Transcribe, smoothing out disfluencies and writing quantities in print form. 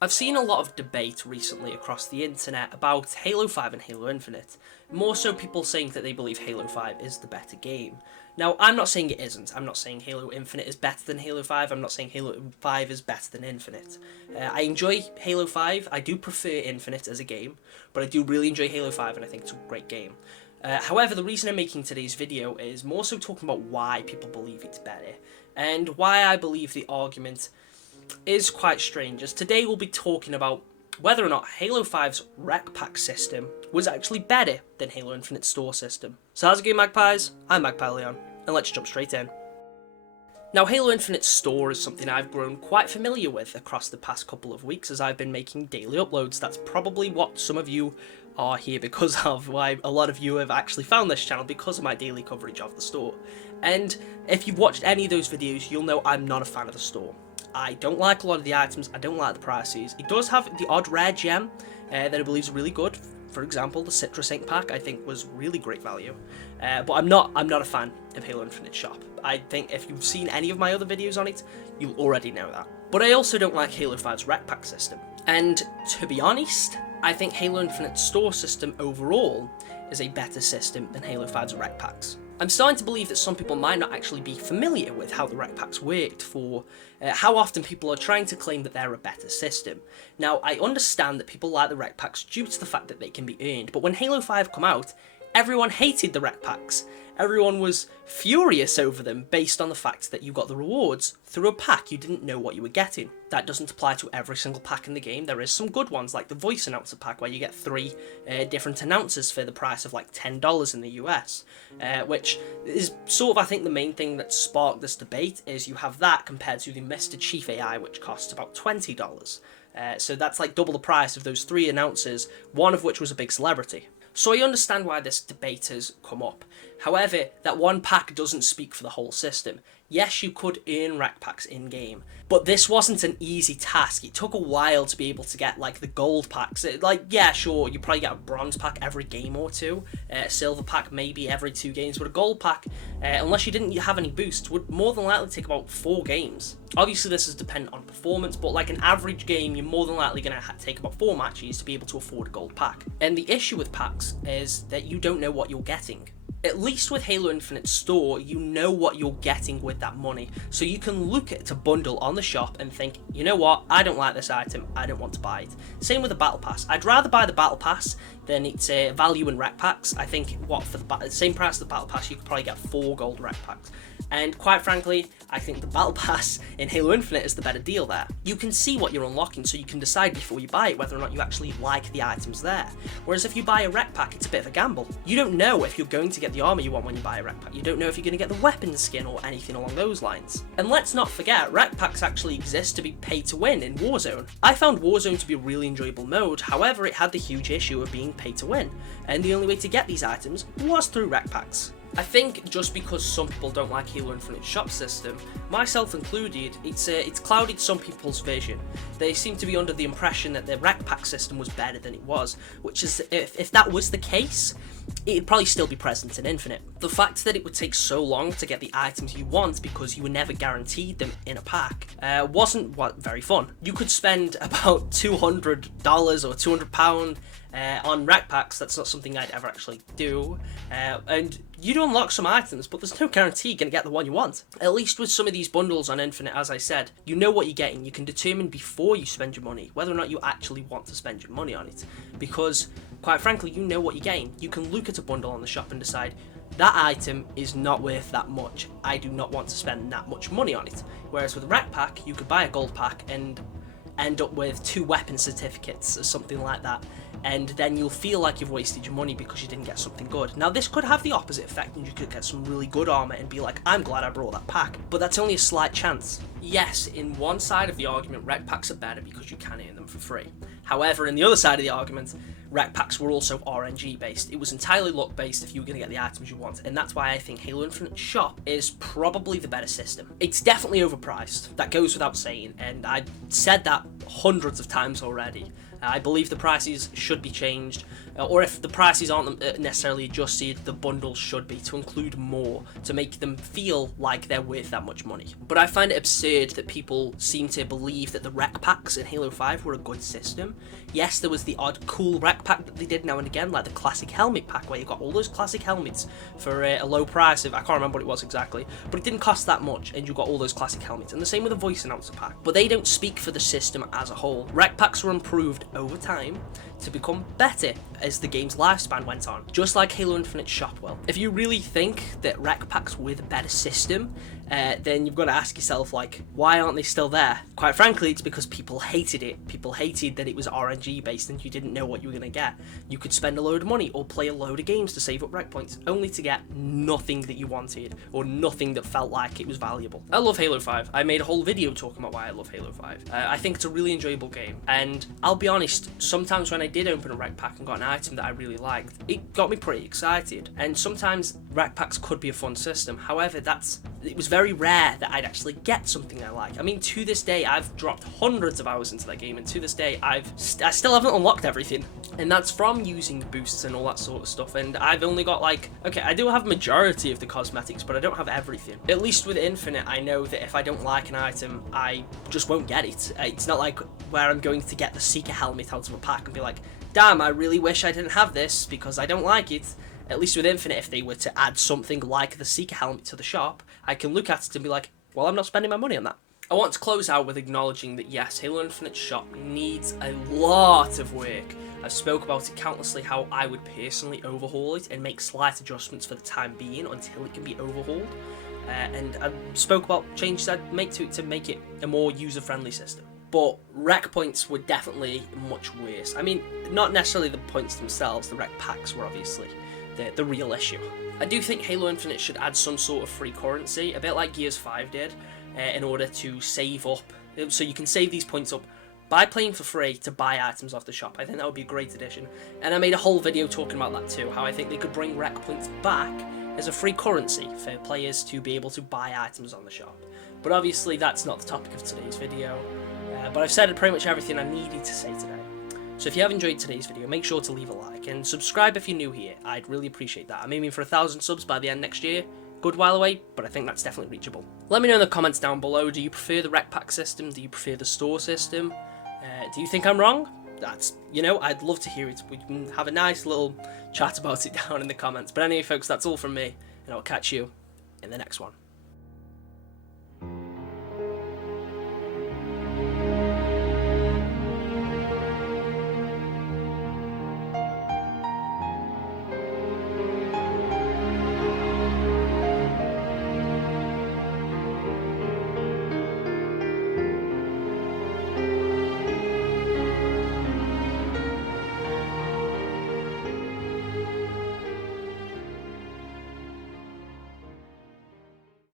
I've seen a lot of debate recently across the internet about Halo 5 and Halo Infinite, more so people saying that they believe Halo 5 is the better game. Now, I'm not saying it isn't. I'm not saying Halo Infinite is better than Halo 5. I'm not saying Halo 5 is better than Infinite. I enjoy Halo 5. I do prefer Infinite as a game, but I do really enjoy Halo 5 and I think it's a great game. However, the reason I'm making today's video is more so talking about why people believe it's better, and why I believe the argument is quite strange, as today we'll be talking about whether or not Halo 5's REQ Pack system was actually better than Halo Infinite's store system. So how's it going, Magpies? I'm Magpie Leon, and let's jump straight in. Now, Halo Infinite's store is something I've grown quite familiar with across the past couple of weeks as I've been making daily uploads. That's probably what some of you are here because of, why a lot of you have actually found this channel, because of my daily coverage of the store. And if you've watched any of those videos, you'll know I'm not a fan of the store. I don't like a lot of the items, I don't like the prices. It does have the odd rare gem that I believe is really good. For example, the Citrus Ink Pack I think was really great value. But I'm not a fan of Halo Infinite shop. I think if you've seen any of my other videos on it, you'll already know that. But I also don't like Halo 5's REQ Pack system. And to be honest, I think Halo Infinite's store system overall is a better system than Halo 5's REQ Packs. I'm starting to believe that some people might not actually be familiar with how the REQ Packs worked, for how often people are trying to claim that they're a better system. Now, I understand that people like the REQ Packs due to the fact that they can be earned, but when Halo 5 come out, everyone hated the REQ Packs. Everyone was furious over them based on the fact that you got the rewards through a pack you didn't know what you were getting. That doesn't apply to every single pack in the game. There is some good ones, like the voice announcer pack, where you get 3 different announcers for the price of like $10 in the US, which is sort of, I think, the main thing that sparked this debate, is you have that compared to the Mr. Chief AI, which costs about $20. So that's like double the price of those 3 announcers, one of which was a big celebrity. So I understand why this debate has come up. However, that one pack doesn't speak for the whole system. Yes, you could earn REQ Packs in-game, but this wasn't an easy task. It took a while to be able to get, like, the gold packs. Yeah, sure, you probably get a bronze pack every game or 2, a silver pack maybe every 2 games, but a gold pack, unless you didn't have any boosts, would more than likely take about 4 games. Obviously, this is dependent on performance, but like an average game, you're more than likely going to take about 4 matches to be able to afford a gold pack. And the issue with packs is that you don't know what you're getting. At least with Halo Infinite store, you know what you're getting with that money. So you can look at a bundle on the shop and think, you know what, I don't like this item, I don't want to buy it. Same with the Battle Pass. I'd rather buy the Battle Pass than its value in REQ Packs. I think, for the same price as the Battle Pass, you could probably get 4 gold REQ Packs. And quite frankly, I think the Battle Pass in Halo Infinite is the better deal there. You can see what you're unlocking, so you can decide before you buy it whether or not you actually like the items there. Whereas if you buy a REQ Pack, it's a bit of a gamble. You don't know if you're going to get the armor you want when you buy a REQ Pack. You don't know if you're going to get the weapon skin or anything along those lines. And let's not forget, REQ Packs actually exist to be pay to win in Warzone. I found Warzone to be a really enjoyable mode, however it had the huge issue of being pay to win, and the only way to get these items was through REQ Packs. I think just because some people don't like Halo Infinite's shop system, myself included, it's clouded some people's vision. They seem to be under the impression that the REQ Pack system was better than it was, which is, if that was the case, it'd probably still be present in Infinite. The fact that it would take so long to get the items you want because you were never guaranteed them in a pack wasn't very fun. You could spend about $200 or £200 on REQ Packs. That's not something I'd ever actually do, and you'd unlock some items, but there's no guarantee you're going to get the one you want. At least with some of these bundles on Infinite, as I said, you know what you're getting. You can determine before you spend your money whether or not you actually want to spend your money on it, because quite frankly, you know what you're getting. You can look at a bundle on the shop and decide, that item is not worth that much. I do not want to spend that much money on it. Whereas with a REQ Pack, you could buy a gold pack and end up with 2 weapon certificates or something like that, and then you'll feel like you've wasted your money because you didn't get something good. Now, this could have the opposite effect, and you could get some really good armor and be like, I'm glad I brought that pack, but that's only a slight chance. Yes, in one side of the argument, REQ Packs are better because you can earn them for free. However, in the other side of the argument, REQ Packs were also RNG based. It was entirely luck based if you were going to get the items you want, and that's why I think Halo Infinite Shop is probably the better system. It's definitely overpriced, that goes without saying, and I've said that hundreds of times already. I believe the prices should be changed, or if the prices aren't necessarily adjusted, the bundles should be, to include more, to make them feel like they're worth that much money. But I find it absurd third, that people seem to believe that the REQ Packs in Halo 5 were a good system. Yes, there was the odd cool REQ Pack that they did now and again, like the classic helmet pack, where you got all those classic helmets for a low price of, I can't remember what it was exactly, but it didn't cost that much, and you got all those classic helmets. And the same with the voice announcer pack. But they don't speak for the system as a whole. REQ Packs were improved over time to become better as the game's lifespan went on, just like Halo Infinite shop will. If you really think that REQ Packs were the better system, then you've got to ask yourself, like, why aren't they still there? Quite frankly, it's because people hated it. People hated that it was RNG based and you didn't know what you were going to get. You could spend a load of money or play a load of games to save up REQ points, only to get nothing that you wanted, or nothing that felt like it was valuable. I love Halo 5. I made a whole video talking about why I love Halo 5. I think it's a really enjoyable game, and I'll be honest, sometimes when I did open a REQ Pack and got an item that I really liked, it got me pretty excited. And sometimes REQ Packs could be a fun system. However, it was very rare that I'd actually get something I like. I mean, to this day, I've dropped hundreds of hours into that game, and to this day, I still haven't unlocked everything. And that's from using boosts and all that sort of stuff. And I've only got, like, okay, I do have majority of the cosmetics, but I don't have everything. At least with Infinite, I know that if I don't like an item, I just won't get it. It's not like where I'm going to get the Seeker helmet out of a pack and be like, damn, I really wish I didn't have this because I don't like it. At least with Infinite, if they were to add something like the Seeker helmet to the shop, I can look at it and be like, well, I'm not spending my money on that. I want to close out with acknowledging that yes, Halo Infinite shop needs a lot of work. I've spoke about it countlessly how I would personally overhaul it and make slight adjustments for the time being until it can be overhauled. And I spoke about changes I'd make to it to make it a more user-friendly system. But REQ points were definitely much worse. I mean, not necessarily the points themselves, the REQ Packs were obviously the real issue. I do think Halo Infinite should add some sort of free currency, a bit like Gears 5 did, in order to save up, so you can save these points up by playing for free to buy items off the shop. I think that would be a great addition. And I made a whole video talking about that too, how I think they could bring REQ points back as a free currency for players to be able to buy items on the shop. But obviously that's not the topic of today's video, but I've said pretty much everything I needed to say today. So if you have enjoyed today's video, make sure to leave a like and subscribe if you're new here. I'd really appreciate that. I'm aiming for 1,000 subs by the end next year. Good while away, but I think that's definitely reachable. Let me know in the comments down below, do you prefer the REQ Pack system? Do you prefer the store system? Do you think I'm wrong? That's, I'd love to hear it. We can have a nice little chat about it down in the comments. But anyway, folks, that's all from me, and I'll catch you in the next one.